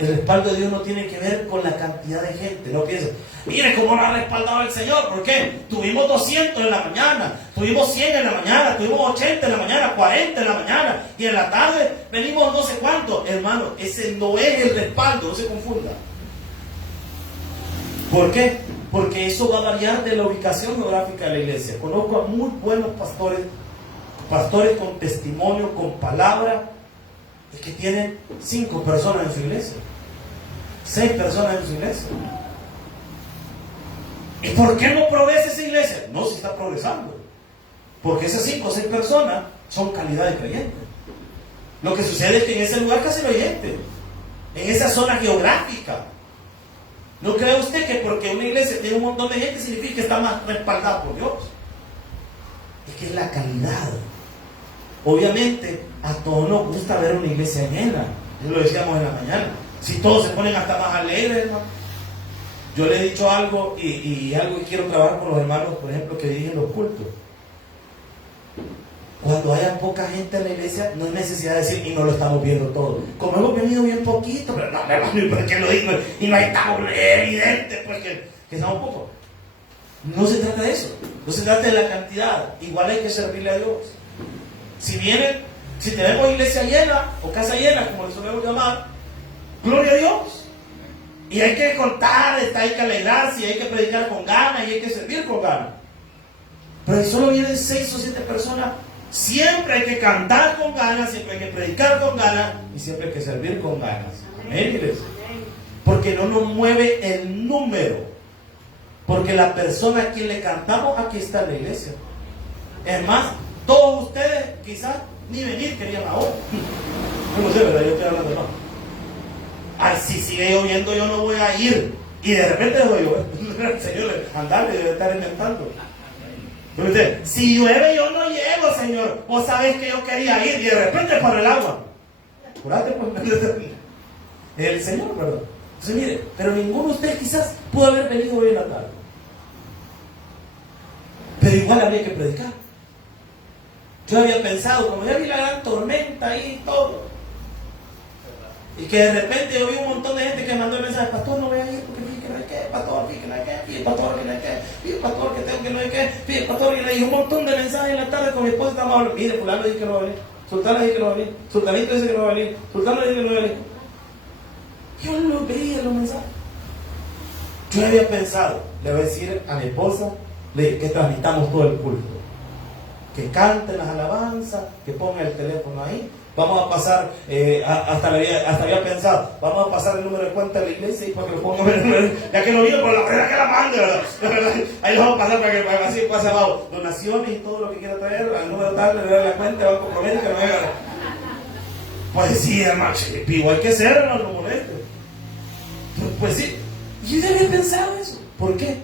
El respaldo de Dios no tiene que ver con la cantidad de gente. No piensen, mire cómo nos ha respaldado el Señor. ¿Por qué? Tuvimos 200 en la mañana, tuvimos 100 en la mañana, tuvimos 80 en la mañana, 40 en la mañana, y en la tarde venimos no sé cuánto. Hermano, ese no es el respaldo, no se confunda. ¿Por qué? Porque eso va a variar de la ubicación geográfica de la iglesia. Conozco a muy buenos pastores con testimonio, con palabra, que tienen 5 personas en su iglesia, 6 personas en su iglesia. ¿Y por qué no progresa esa iglesia? No, se está progresando, porque esas 5 o 6 personas son calidad de creyentes. Lo que sucede es que en ese lugar casi no hay gente, en esa zona geográfica. ¿No cree usted que porque una iglesia tiene un montón de gente significa que está más respaldada por Dios? Es que es la calidad. Obviamente a todos nos gusta ver una iglesia llena, eso lo decíamos en la mañana. Si todos se ponen hasta más alegres, hermano. Yo le he dicho algo y algo que quiero trabajar con los hermanos, por ejemplo, que dirigen los cultos. Cuando haya poca gente en la iglesia, no hay necesidad de decir, y no lo estamos viendo todo. Como hemos venido bien poquito, pero no, hermano, ¿por qué lo digo? Y no hay tan evidente, pues que somos pocos. No se trata de eso, no se trata de la cantidad. Igual hay que servirle a Dios. Si tenemos iglesia llena o casa llena, como le solemos llamar, gloria a Dios. Y hay que contar, hay que alegrarse, y hay que predicar con ganas, y hay que servir con ganas. Pero si solo vienen 6 o 7 personas, siempre hay que cantar con ganas, siempre hay que predicar con ganas, y siempre hay que servir con ganas. Amén, iglesia. Porque no nos mueve el número. Porque la persona a quien le cantamos, aquí está en la iglesia. Es más, todos ustedes quizás ni venir querían ahora. Yo no sé, ¿verdad? Yo estoy hablando más. Ay, si sigue lloviendo yo no voy a ir. Y de repente voy a llover. El Señor, andale, debe estar inventando. Entonces, si llueve yo no llego, Señor. Vos sabés que yo quería ir y de repente por el agua. Curate, pues. El Señor, perdón. Entonces, mire, pero ninguno de ustedes quizás pudo haber venido hoy en la tarde. Pero igual había que predicar. Yo había pensado, como ya vi la gran tormenta ahí y todo, y que de repente yo vi un montón de gente que mandó el mensaje, pastor, no voy a ir porque fíjate que no hay que, pastor, fíjate que no hay que, fíjate pastor que no hay que, fíjate pastor que tengo que no hay que, fíjate pastor que no hay que, un montón de mensajes en la tarde con mi esposa estamos hablando, mire, fulano dice que no va a venir, sultana dice que no va a venir, sultanito dice que no va a venir, sultano dice que no va a venir. Yo no veía los mensajes. Yo había pensado, le voy a decir a mi esposa que transmitamos todo el culto, que canten las alabanzas, que pongan el teléfono ahí. Vamos a pasar, hasta había pensado, vamos a pasar el número de cuenta de la iglesia y para que lo pongan, ya que lo vio, por la primera que la mande, ¿verdad? Ahí lo vamos a pasar para que así pase abajo. Donaciones y todo lo que quiera traer, al número tal, le doy la cuenta, va a comprometer que no haga. Pues sí, hermano, igual hay que ser, hermano, no moleste. Pues sí, yo ya había pensado eso. ¿Por qué?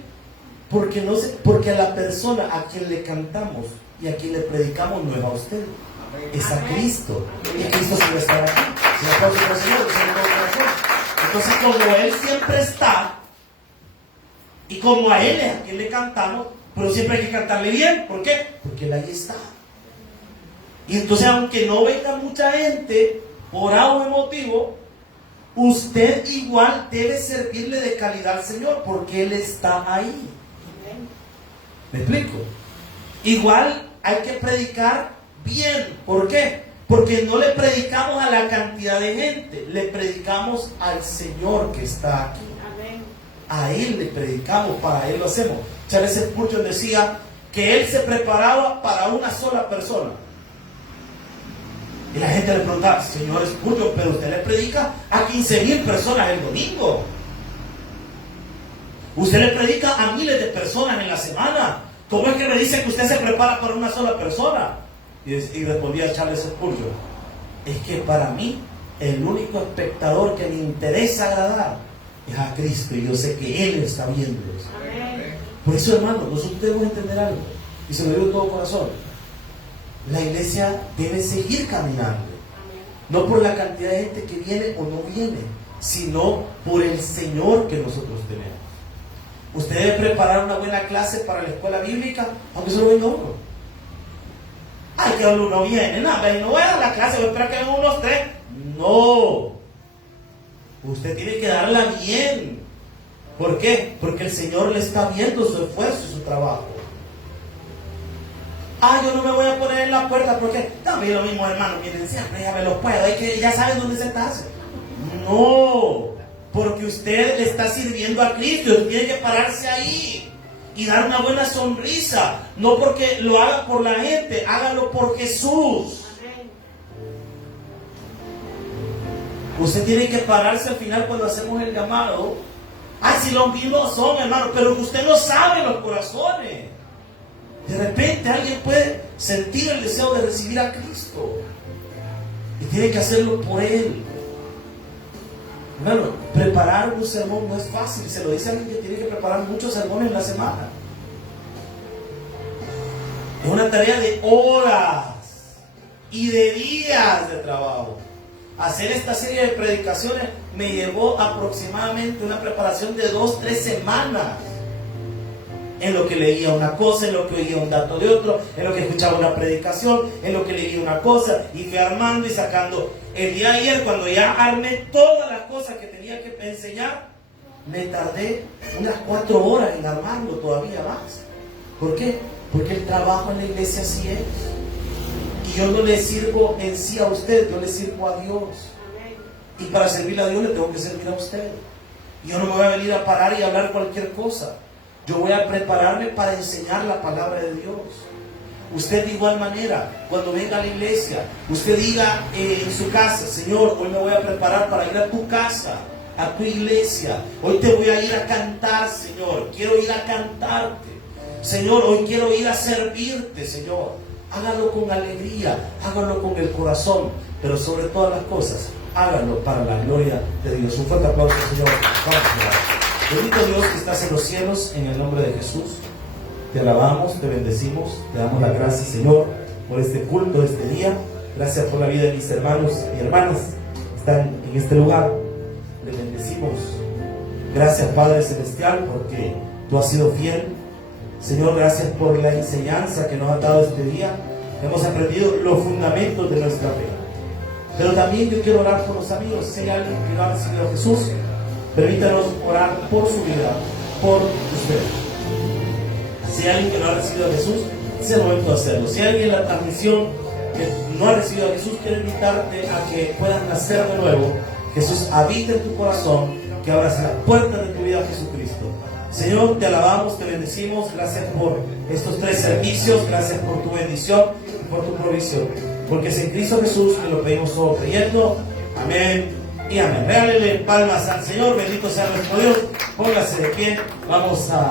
Porque a la persona a quien le cantamos y a quien le predicamos no es a usted, es a Cristo. Y Cristo se va a estar aquí. Entonces, como Él siempre está, y como a Él es a quien le cantamos, pero siempre hay que cantarle bien. ¿Por qué? Porque Él ahí está. Y entonces, aunque no venga mucha gente, por algún motivo, usted igual debe servirle de calidad al Señor, porque Él está ahí. ¿Me explico? Igual hay que predicar bien. ¿Por qué? Porque no le predicamos a la cantidad de gente, le predicamos al Señor que está aquí. Amén. A Él le predicamos, para Él lo hacemos. Charles Spurgeon decía que Él se preparaba para una sola persona. Y la gente le preguntaba, señor Spurgeon, pero usted le predica a 15,000 personas el domingo. Usted le predica a miles de personas en la semana. ¿Cómo es que me dice que usted se prepara para una sola persona? Y respondía Charles Spurgeon, es que para mí el único espectador que me interesa agradar es a Cristo, y yo sé que Él está viendo eso. Amén. Por eso, hermano, nosotros debemos entender algo, y se lo digo de todo corazón: la iglesia debe seguir caminando. Amén. No por la cantidad de gente que viene o no viene, sino por el Señor que nosotros tenemos. Usted debe preparar una buena clase para la escuela bíblica, aunque solo venga uno. Ay, que uno viene, no voy a dar la clase, voy a esperar que vengan unos 3. No. Usted tiene que darla bien. ¿Por qué? Porque el Señor le está viendo su esfuerzo y su trabajo. Yo no me voy a poner en la puerta porque también lo mismo, hermano, miren, siempre ya me lo puedo, es que ya saben dónde se está. No, porque usted le está sirviendo a Cristo, usted tiene que pararse ahí y dar una buena sonrisa, no porque lo haga por la gente, hágalo por Jesús. Usted tiene que pararse al final cuando hacemos el llamado. Si los mismos son, hermano, pero usted no sabe los corazones. De repente alguien puede sentir el deseo de recibir a Cristo y tiene que hacerlo por Él. Hermano, preparar un sermón no es fácil. Se lo dice a alguien que tiene que preparar muchos sermones en la semana. Es una tarea de horas y de días de trabajo. Hacer esta serie de predicaciones me llevó aproximadamente una preparación de 2-3 semanas. En lo que leía una cosa, en lo que oía un dato de otro, en lo que escuchaba una predicación, en lo que leía una cosa, y fui armando y sacando. El día de ayer, cuando ya armé todas las cosas que tenía que enseñar, me tardé unas 4 horas en armarlo, todavía más. ¿Por qué? Porque el trabajo en la iglesia así es. Y yo no le sirvo en sí a usted, yo le sirvo a Dios. Y para servirle a Dios le tengo que servir a usted. Yo no me voy a venir a parar y a hablar cualquier cosa. Yo voy a prepararme para enseñar la palabra de Dios. Usted de igual manera, cuando venga a la iglesia, usted diga en su casa: Señor, hoy me voy a preparar para ir a tu casa, a tu iglesia. Hoy te voy a ir a cantar, Señor. Quiero ir a cantarte. Señor, hoy quiero ir a servirte, Señor. Hágalo con alegría, hágalo con el corazón, pero sobre todas las cosas, hágalo para la gloria de Dios. Un fuerte aplauso, Señor. Vamos a orar. Bendito Dios que estás en los cielos, en el nombre de Jesús. Te alabamos, te bendecimos, te damos las gracias, Señor, por este culto, este día. Gracias por la vida de mis hermanos y hermanas que están en este lugar. Le bendecimos. Gracias, Padre Celestial, porque tú has sido fiel. Señor, gracias por la enseñanza que nos has dado este día. Hemos aprendido los fundamentos de nuestra fe. Pero también yo quiero orar por los amigos. Si hay alguien que no ha recibido a Jesús, permítanos orar por su vida, por usted. Si hay alguien que no ha recibido a Jesús, es el momento de hacerlo. Si hay alguien en la transmisión que no ha recibido a Jesús, quiero invitarte a que puedas nacer de nuevo. Jesús habita en tu corazón, que abras la puerta de tu vida a Jesucristo. Señor, te alabamos, te bendecimos. Gracias por estos 3 servicios. Gracias por tu bendición y por tu provisión. Porque es en Cristo Jesús que lo pedimos todo creyendo. Amén y amén. Regálele palmas al Señor. Bendito sea nuestro Dios. Póngase de pie. Vamos a